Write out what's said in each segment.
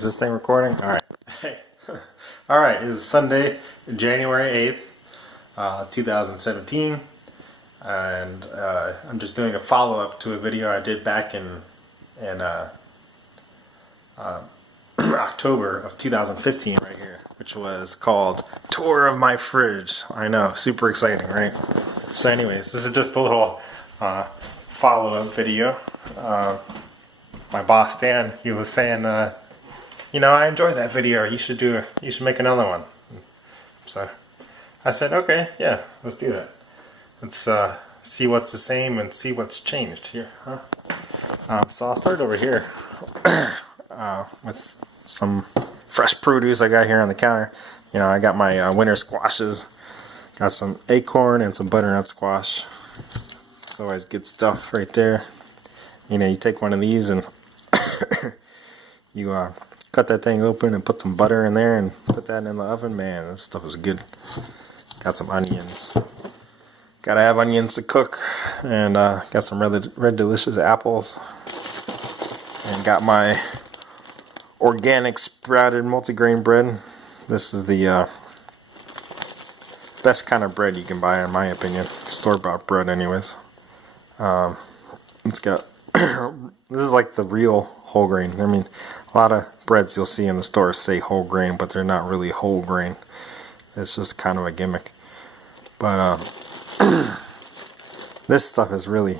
Is this thing recording? Alright. Hey. Alright, it is Sunday, January 8th, 2017. And I'm just doing a follow-up to a video I did back in October of 2015 right here, which was called Tour of My Fridge. I know, super exciting, right? So anyways, this is just a little follow-up video. My boss Dan, he was saying, I enjoyed that video. You should make another one. So I said, okay, yeah, let's do that. Let's see what's the same and see what's changed here, huh? So I'll start over here with some fresh produce I got here on the counter. I got my winter squashes. Got some acorn and some butternut squash. It's always good stuff right there. You take one of these and you cut that thing open and put some butter in there and put that in the oven. Man, this stuff is good. Got some onions. Gotta have onions to cook. And got some red delicious apples. And got my organic sprouted multigrain bread. This is the best kind of bread you can buy, in my opinion. Store-bought bread anyways. It's got this is like the real whole grain. I mean, a lot of breads you'll see in the store say whole grain, but they're not really whole grain. It's just kind of a gimmick. But this stuff is really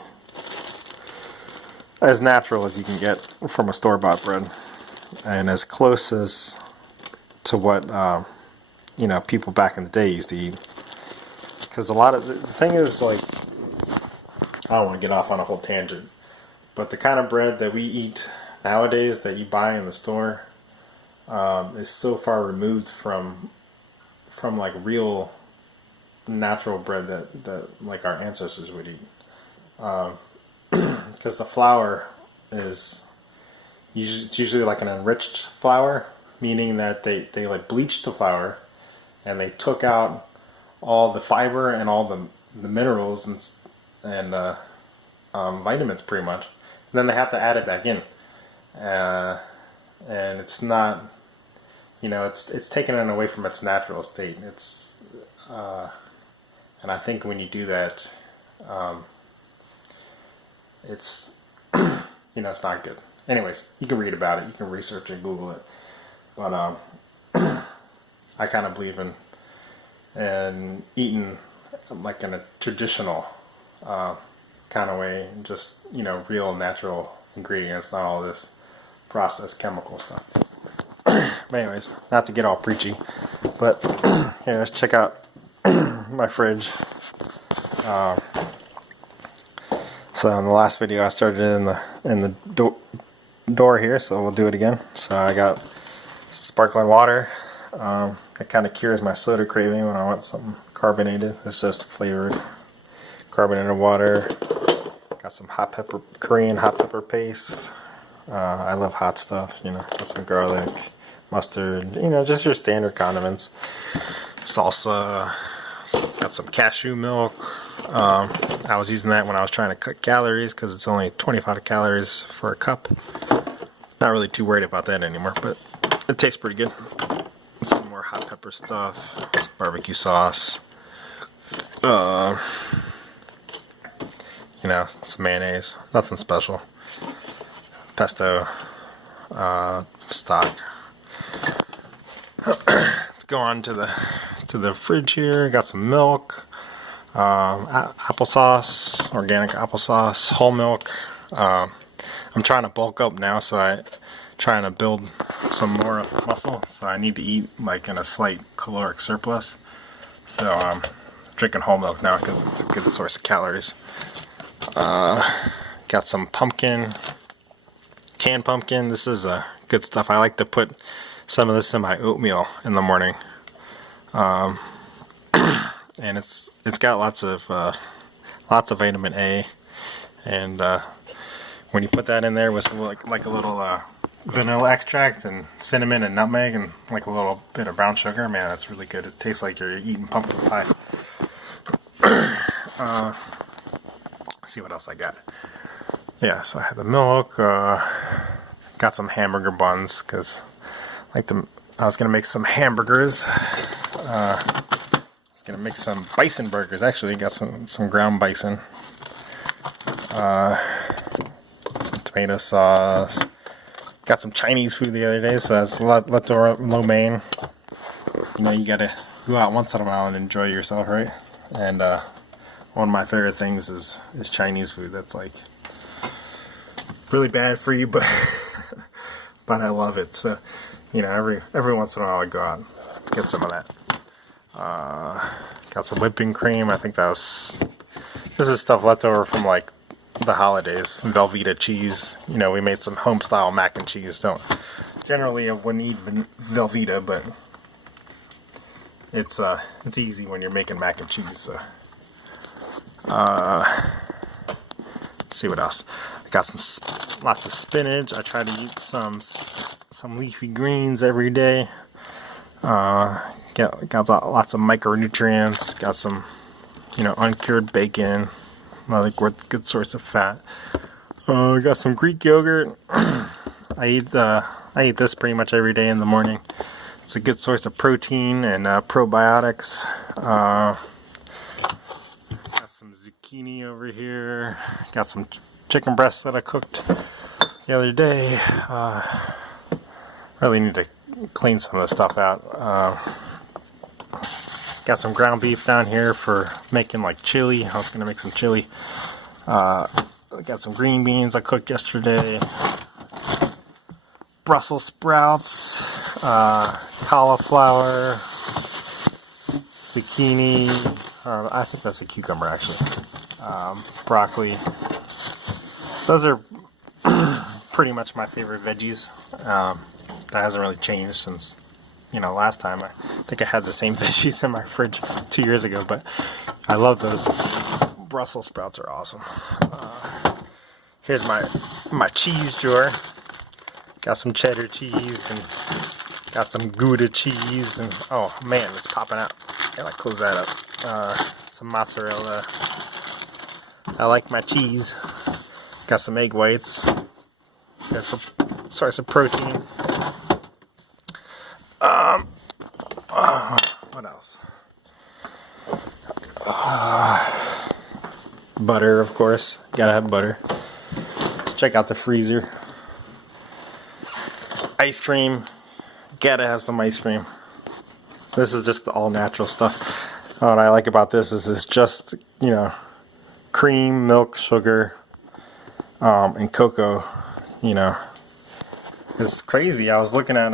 as natural as you can get from a store-bought bread, and as close as to what people back in the day used to eat. Because a lot of the thing is, like, I don't want to get off on a whole tangent, but the kind of bread that we eat nowadays that you buy in the store is so far removed from like real natural bread that like our ancestors would eat. Because the flour it's usually like an enriched flour, meaning that they like bleached the flour and they took out all the fiber and all the minerals and vitamins pretty much. And then they have to add it back in. And it's not, it's taken it away from its natural state. And I think when you do that, it's, it's not good. Anyways, you can read about it. You can research it, Google it. But I kind of believe in eating like in a traditional kind of way, just real natural ingredients, not all this processed chemical stuff. But anyways, not to get all preachy, but here, let's check out my fridge. So in the last video I started in the door here, so we'll do it again. So I got sparkling water. It kind of cures my soda craving when I want something carbonated. It's just flavored carbonated water. Got some Korean hot pepper paste. I love hot stuff, got some garlic, mustard, just your standard condiments. Salsa. Got some cashew milk. I was using that when I was trying to cut calories because it's only 25 calories for a cup. Not really too worried about that anymore, but it tastes pretty good. Some more hot pepper stuff, some barbecue sauce, some mayonnaise, nothing special. Pesto, stock. Let's go on to the fridge here. Got some milk, applesauce, organic applesauce, whole milk. I'm trying to bulk up now, so I'm trying to build some more muscle. So I need to eat like in a slight caloric surplus. So I'm drinking whole milk now because it's a good source of calories. Got some pumpkin, canned pumpkin. This is good stuff. I like to put some of this in my oatmeal in the morning. And it's got lots of vitamin A, and when you put that in there with like a little vanilla extract and cinnamon and nutmeg and like a little bit of brown sugar, man, that's really good. It tastes like you're eating pumpkin pie. Let's see what else I got. Yeah, so I had the milk, got some hamburger buns because I was gonna make some hamburgers. I was gonna make some bison burgers. Actually, got some ground bison. Some tomato sauce. Got some Chinese food the other day, so that's leftover lo mein. You know, you gotta go out once in a while and enjoy yourself, right? And one of my favorite things is Chinese food. That's like really bad for you, but but I love it. So, you know, every once in a while I go out and get some of that. Got some whipping cream. I think this is stuff left over from like the holidays. Velveeta cheese. You know, we made some home style mac and cheese. Generally I wouldn't eat Velveeta, but it's easy when you're making mac and cheese. So let's see what else. I got lots of spinach. I try to eat some leafy greens every day. Got lots of micronutrients. Got some, you know, uncured bacon. Another good source of fat. Got some Greek yogurt. I eat this pretty much every day in the morning. It's a good source of protein and probiotics. Got some zucchini over here. Got some chicken breasts that I cooked the other day. Really need to clean some of the stuff out. Got some ground beef down here for making like chili. I was gonna make some chili. Got some green beans I cooked yesterday. Brussels sprouts, cauliflower, zucchini. I think that's a cucumber actually. Broccoli. Those are pretty much my favorite veggies. That hasn't really changed since, you know, last time. I think I had the same veggies in my fridge 2 years ago, but I love those. Brussels sprouts are awesome. Here's my cheese drawer. Got some cheddar cheese and got some Gouda cheese, and oh man, it's popping out. Gotta close that up. Some mozzarella. I like my cheese. Got some egg whites. Got some source of protein. What else? Butter, of course. Gotta have butter. Check out the freezer. Ice cream. Gotta have some ice cream. This is just the all natural stuff. What I like about this is it's just, you know, cream, milk, sugar, and cocoa. You know, it's crazy. I was looking at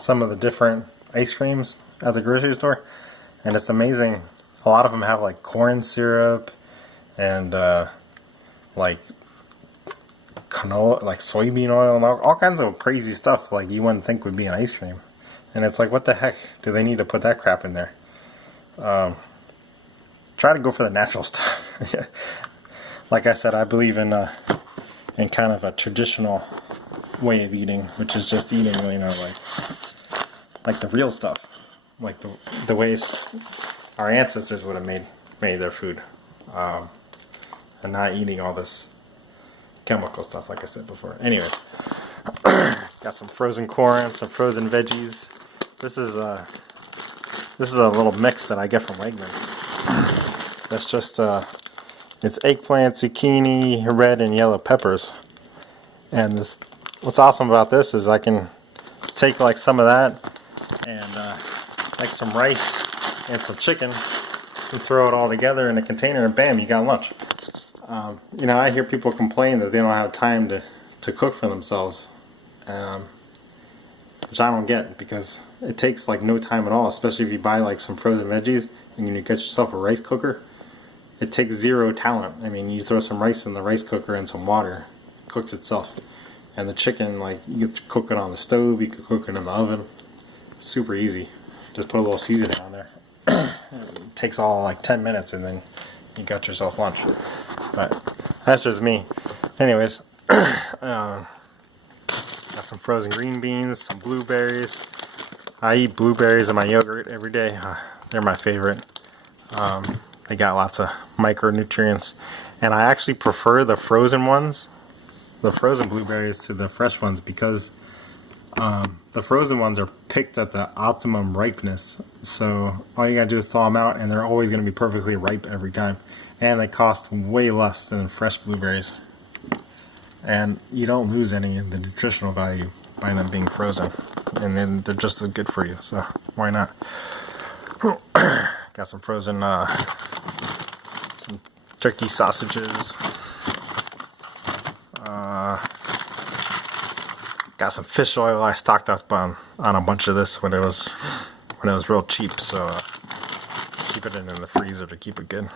some of the different ice creams at the grocery store, and it's amazing. A lot of them have like corn syrup and like canola, like soybean oil, and all kinds of crazy stuff like you wouldn't think would be in ice cream. And it's like, what the heck do they need to put that crap in there? Try to go for the natural stuff. Like I said, I believe in kind of a traditional way of eating, which is just eating, you know, like the real stuff, like the ways our ancestors would have made their food, and not eating all this chemical stuff, like I said before. Anyways, got some frozen corn, some frozen veggies. This is a little mix that I get from Wegmans. That's just it's eggplant, zucchini, red and yellow peppers. And what's awesome about this is I can take like some of that and like some rice and some chicken and throw it all together in a container, and bam, you got lunch. You know, I hear people complain that they don't have time to cook for themselves, which I don't get, because it takes like no time at all, especially if you buy like some frozen veggies and you get yourself a rice cooker. It takes zero talent. I mean, you throw some rice in the rice cooker and some water, it cooks itself. And the chicken, like, you can cook it on the stove, you can cook it in the oven. Super easy. Just put a little seasoning on there. It takes all like 10 minutes and then you got yourself lunch. But that's just me. Anyways, got some frozen green beans, some blueberries. I eat blueberries in my yogurt every day. They're my favorite. They got lots of micronutrients. And I actually prefer the frozen ones the frozen blueberries to the fresh ones because the frozen ones are picked at the optimum ripeness. So all you gotta do is thaw them out, and they're always gonna be perfectly ripe every time. And they cost way less than fresh blueberries. And you don't lose any of the nutritional value by them being frozen. And then they're just as good for you, so why not? Got some frozen, some turkey sausages. Got some fish oil. I stocked up on a bunch of this when it was real cheap, so keep it in the freezer to keep it good.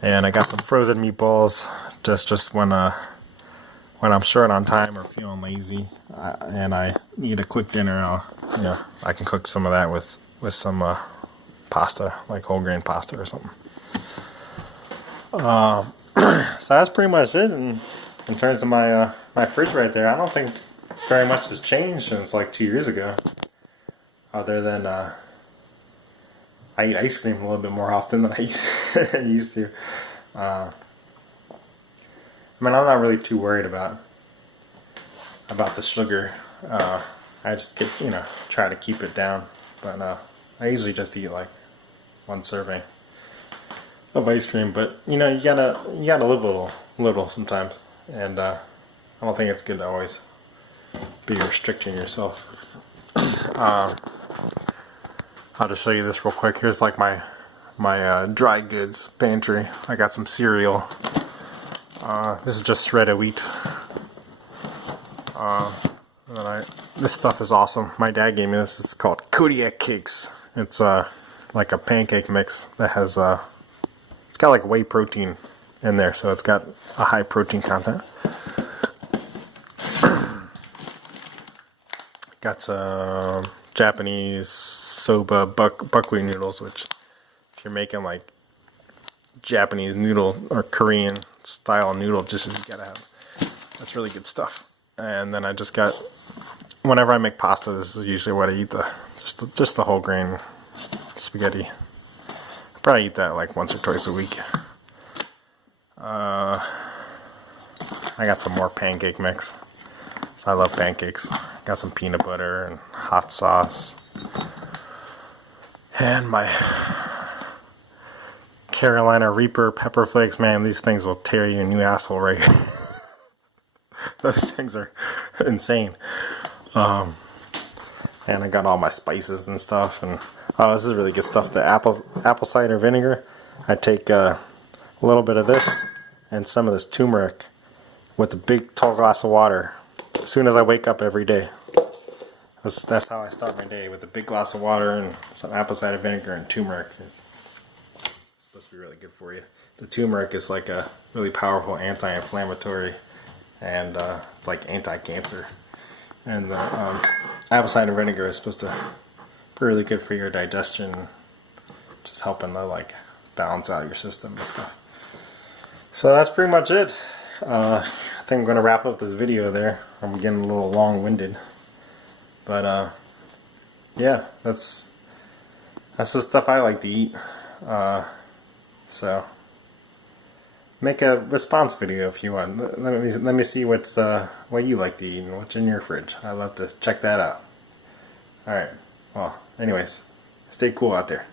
And I got some frozen meatballs, just when I'm short on time or feeling lazy, and I need a quick dinner. I can cook some of that with some pasta, like whole grain pasta or something. So that's pretty much it. And in terms of my my fridge right there, I don't think very much has changed since like 2 years ago. Other than I eat ice cream a little bit more often than I used to. I mean, I'm not really too worried about the sugar. I just try to keep it down. But I usually just eat like one serving of ice cream. But you gotta live a little sometimes, and I don't think it's good to always be restricting yourself. I'll just show you this real quick. Here's like my dry goods pantry. I got some cereal. This is just shredded wheat. This stuff is awesome. My dad gave me this. It's called Kodiak Cakes. It's like a pancake mix that has it's got like whey protein in there, so it's got a high protein content. Got some Japanese soba buckwheat noodles, which if you're making like Japanese noodle or Korean style noodle dishes, you gotta have. That's really good stuff. And then I just got, whenever I make pasta, this is usually what I eat, just the whole grain spaghetti. I probably eat that like once or twice a week. I got some more pancake mix. So I love pancakes. Got some peanut butter and hot sauce. And my Carolina Reaper pepper flakes. Man, these things will tear you a new asshole right here. Those things are insane. And I got all my spices and stuff. And oh, this is really good stuff. The apple cider vinegar. I take a little bit of this and some of this turmeric with a big tall glass of water as soon as I wake up every day. That's how I start my day, with a big glass of water and some apple cider vinegar and turmeric. It's supposed to be really good for you. The turmeric is like a really powerful anti-inflammatory, and it's like anti-cancer. And the apple cider vinegar is supposed to be really good for your digestion, just helping to like balance out your system and stuff. So that's pretty much it. I think I'm going to wrap up this video there. I'm getting a little long-winded. But yeah, that's the stuff I like to eat. So make a response video if you want. Let me see what you like to eat and what's in your fridge. I'd love to check that out. Alright, well, anyways, stay cool out there.